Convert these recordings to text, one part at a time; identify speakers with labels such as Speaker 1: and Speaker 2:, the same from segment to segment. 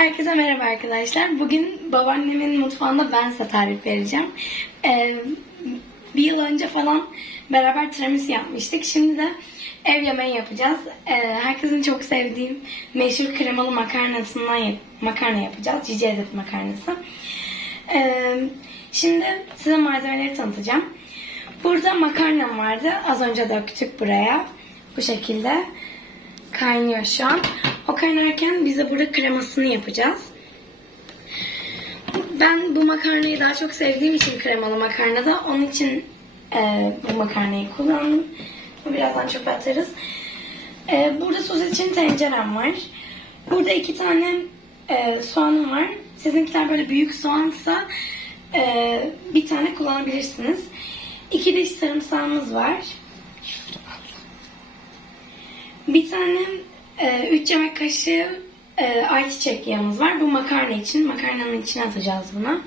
Speaker 1: Herkese merhaba arkadaşlar. Bugün babaannemin mutfağında ben size tarif vereceğim. Ee, bir yıl önce falan beraber tiramisu yapmıştık. Şimdi de ev yemeği yapacağız. Ee, herkesin çok sevdiğim meşhur kremalı makarnasından yap- makarna yapacağız. Cici Edet makarnası. Ee, şimdi size malzemeleri tanıtacağım. Burada makarnam vardı. Az önce döktük buraya. Bu şekilde kaynıyor şu an. O kaynarken biz de burada kremasını yapacağız. Ben bu makarnayı daha çok sevdiğim için kremalı makarnada onun için e, bu makarnayı kullandım. Birazdan çöpe atarız. E, burada sos için tencerem var. Burada iki tane e, soğanım var. Sizinkiler böyle büyük soğansa e, bir tane kullanabilirsiniz. İki diş sarımsağımız var. Bir tane 3 yemek kaşığı e, ayçiçek yağımız var. Bu makarna için. Makarnanın içine atacağız bunu.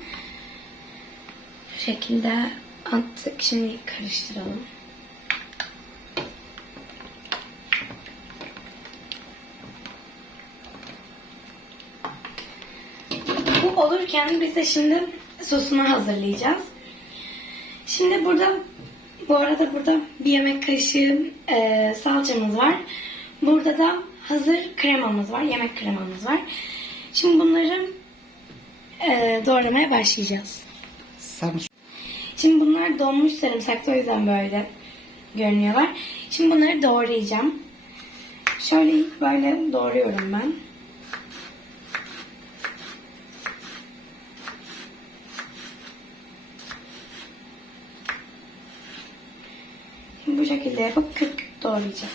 Speaker 1: Bu şekilde attık. Şimdi karıştıralım. Bu olurken biz de şimdi sosunu hazırlayacağız. Şimdi burada bu arada burada bir yemek kaşığı e, salçamız var. Burada da hazır kremamız var. Yemek kremamız var. Şimdi bunları e, doğramaya başlayacağız.
Speaker 2: Sarımsak.
Speaker 1: Şimdi bunlar donmuş sarımsaklı o yüzden böyle görünüyorlar. Şimdi bunları doğrayacağım. Şöyle ilk böyle doğruyorum ben. Şimdi bu şekilde yapıp küp küp doğrayacağım.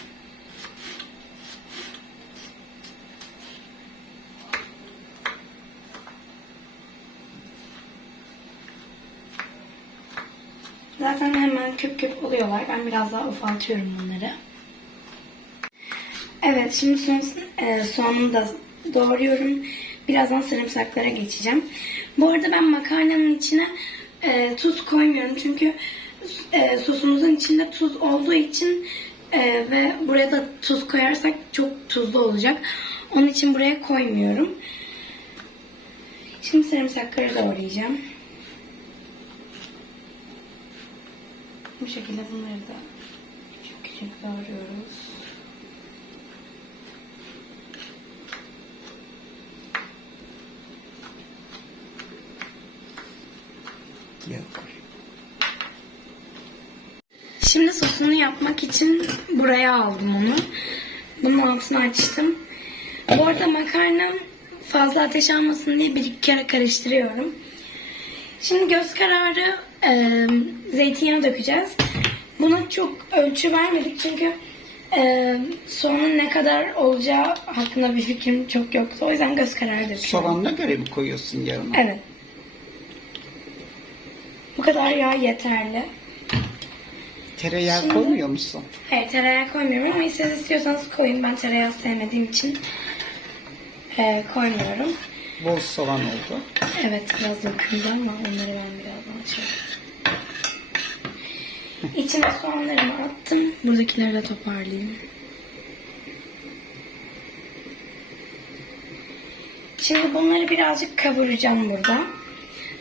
Speaker 1: Zaten hemen küp küp oluyorlar. Ben biraz daha ufaltıyorum bunları. Evet şimdi son, e, soğanımı da doğruyorum. Birazdan sarımsaklara geçeceğim. Bu arada ben makarnanın içine e, tuz koymuyorum. Çünkü e, sosumuzun içinde tuz olduğu için e, ve buraya da tuz koyarsak çok tuzlu olacak. Onun için buraya koymuyorum. Şimdi sarımsakları doğrayacağım. Bu şekilde bunları da küçük küçük doğruyoruz.
Speaker 2: Yok.
Speaker 1: Şimdi sosunu yapmak için buraya aldım onu. Bunun altını açtım. Bu arada makarnam fazla ateş almasın diye bir iki kere karıştırıyorum. Şimdi göz kararı e, zeytinyağı dökeceğiz. Buna çok ölçü vermedik çünkü e, soğanın ne kadar olacağı hakkında bir fikrim çok yoktu. O yüzden göz kararı döküyorum.
Speaker 2: Soğanına göre mi koyuyorsun yağını?
Speaker 1: Evet. Bu kadar yağ yeterli.
Speaker 2: Tereyağı
Speaker 1: Şimdi-
Speaker 2: koymuyor musun?
Speaker 1: Hayır tereyağı koymuyorum ama siz istiyorsanız koyun. Ben tereyağı sevmediğim için e, koymuyorum.
Speaker 2: Bol soğan oldu.
Speaker 1: Evet biraz dokundu ama onları ben birazdan şey. İçine soğanlarımı attım. Buradakileri de toparlayayım. Şimdi bunları birazcık kavuracağım burada.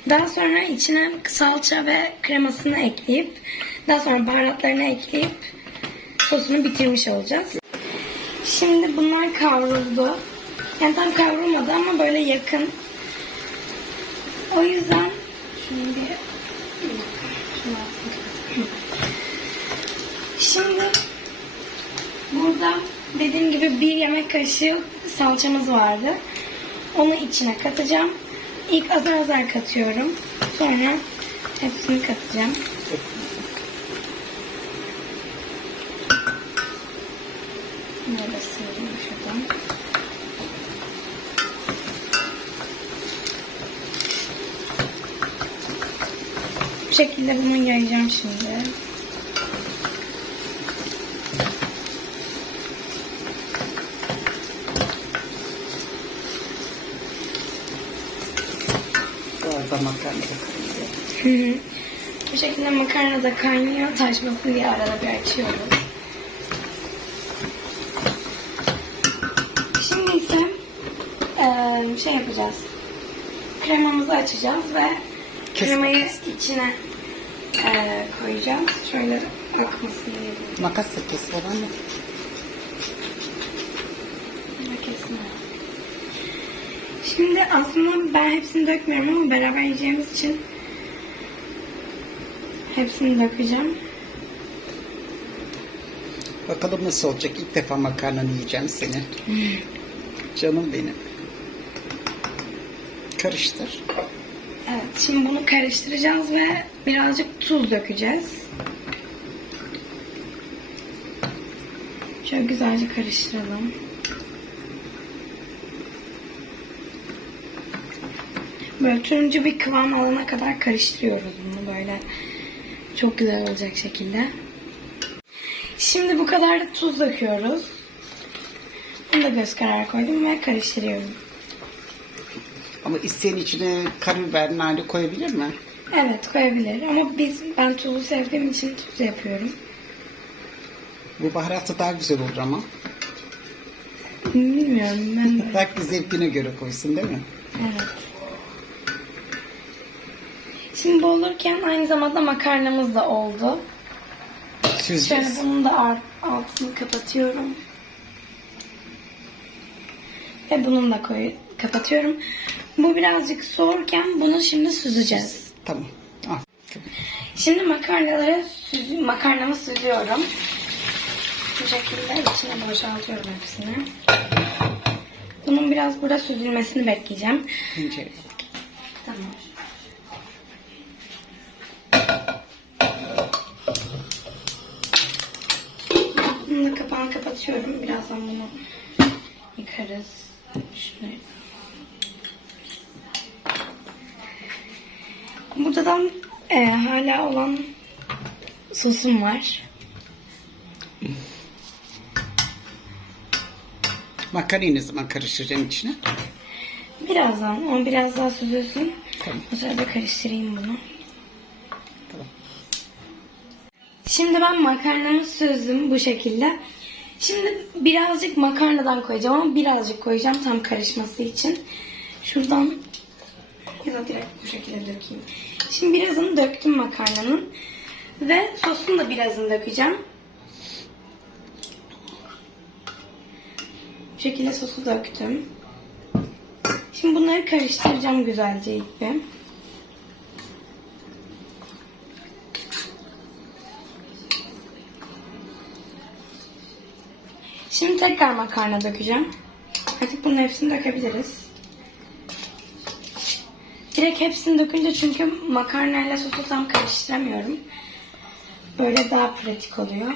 Speaker 1: Daha sonra içine salça ve kremasını ekleyip daha sonra baharatlarını ekleyip sosunu bitirmiş olacağız. Şimdi bunlar kavruldu. Yani tam kavrulmadı ama böyle yakın. O yüzden atayım. Şimdi burada dediğim gibi bir yemek kaşığı salçamız vardı. Onu içine katacağım. İlk azar azar katıyorum. Sonra hepsini katacağım. Sıyırayım şuradan. Şekilde bunu yayacağım şimdi.
Speaker 2: Bu arada makarna da
Speaker 1: hı. Bu şekilde makarna da kaynıyor. Taşmasın diye arada bir açıyorum. Şimdi ise şey yapacağız. Kremamızı açacağız ve kremayı içine eee, koyacağız. Şöyle akmasın diye.
Speaker 2: Makasla kes falan mı?
Speaker 1: Kesme. Şimdi aslında ben hepsini dökmüyorum ama beraber yiyeceğimiz için hepsini dökeceğim.
Speaker 2: Bakalım nasıl olacak. İlk defa makarnanı yiyeceğim seni. Canım benim. Karıştır.
Speaker 1: Evet, şimdi bunu karıştıracağız ve birazcık tuz dökeceğiz. Şöyle güzelce karıştıralım. Böyle turuncu bir kıvam alana kadar karıştırıyoruz bunu böyle. Çok güzel olacak şekilde. Şimdi bu kadar da tuz döküyoruz. Bunu da göz kararı koydum ve karıştırıyorum.
Speaker 2: Ama isteyen içine karabiber, nane koyabilir mi?
Speaker 1: Evet koyabilir ama biz ben tuzu sevdiğim için tuz yapıyorum.
Speaker 2: Bu baharatı daha güzel olur ama.
Speaker 1: Bilmiyorum ben de.
Speaker 2: Herkes zevkine göre koysun değil mi?
Speaker 1: Evet. Şimdi bu olurken aynı zamanda makarnamız da oldu. Şöyle
Speaker 2: Süzeceğiz.
Speaker 1: bunun da ar- altını kapatıyorum. Ve bunun da koy kapatıyorum. Bu birazcık soğurken bunu şimdi süzeceğiz.
Speaker 2: Tamam. Al.
Speaker 1: Şimdi makarnaları süz makarnamı süzüyorum. Bu şekilde içine boşaltıyorum hepsini. Bunun biraz burada süzülmesini bekleyeceğim.
Speaker 2: Tencereye.
Speaker 1: Tamam. Bunun da kapağını kapatıyorum. Birazdan bunu yıkarız. Şunu. Da e, hala olan sosum var.
Speaker 2: Makarnayı ne zaman karıştıracaksın içine?
Speaker 1: Birazdan, o biraz daha süzülsün.
Speaker 2: Tamam.
Speaker 1: O sırada karıştırayım bunu.
Speaker 2: Tamam.
Speaker 1: Şimdi ben makarnamı süzdüm bu şekilde. Şimdi birazcık makarnadan koyacağım ama birazcık koyacağım tam karışması için. Şuradan da direkt bu şekilde dökeyim. Şimdi birazını döktüm makarnanın. Ve sosunu da birazını dökeceğim. Bu şekilde sosu döktüm. Şimdi bunları karıştıracağım güzelce ilk. Şimdi tekrar makarna dökeceğim. Artık bunun hepsini dökebiliriz. Direkt hepsini dökünce çünkü makarnayla sosu tam karıştıramıyorum. Böyle daha pratik oluyor.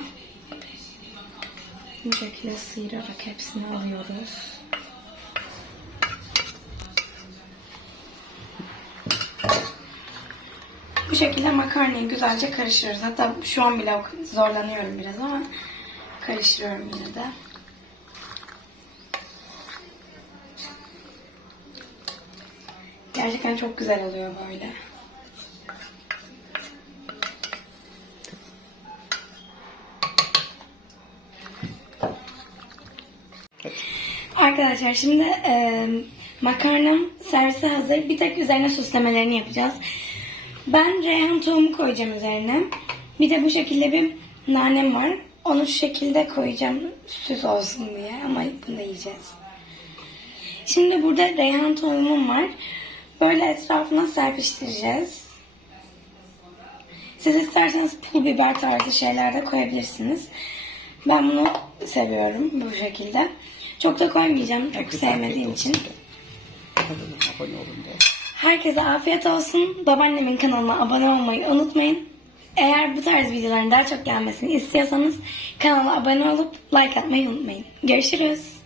Speaker 1: Bu şekilde sıyırarak hepsini alıyoruz. Bu şekilde makarnayı güzelce karıştırırız. Hatta şu an bile zorlanıyorum biraz ama karıştırıyorum yine de. Gerçekten çok güzel oluyor böyle. Arkadaşlar şimdi e, makarnam servise hazır. Bir tek üzerine süslemelerini yapacağız. Ben reyhan tohumu koyacağım üzerine. Bir de bu şekilde bir nanem var. Onu şu şekilde koyacağım süs olsun diye ama bunu da yiyeceğiz. Şimdi burada reyhan tohumum var. Böyle etrafına serpiştireceğiz. Siz isterseniz pul biber tarzı şeyler de koyabilirsiniz. Ben bunu seviyorum bu şekilde. Çok da koymayacağım çok sevmediğim için. Herkese afiyet olsun. Babaannemin kanalına abone olmayı unutmayın. Eğer bu tarz videoların daha çok gelmesini istiyorsanız kanala abone olup like atmayı unutmayın. Görüşürüz.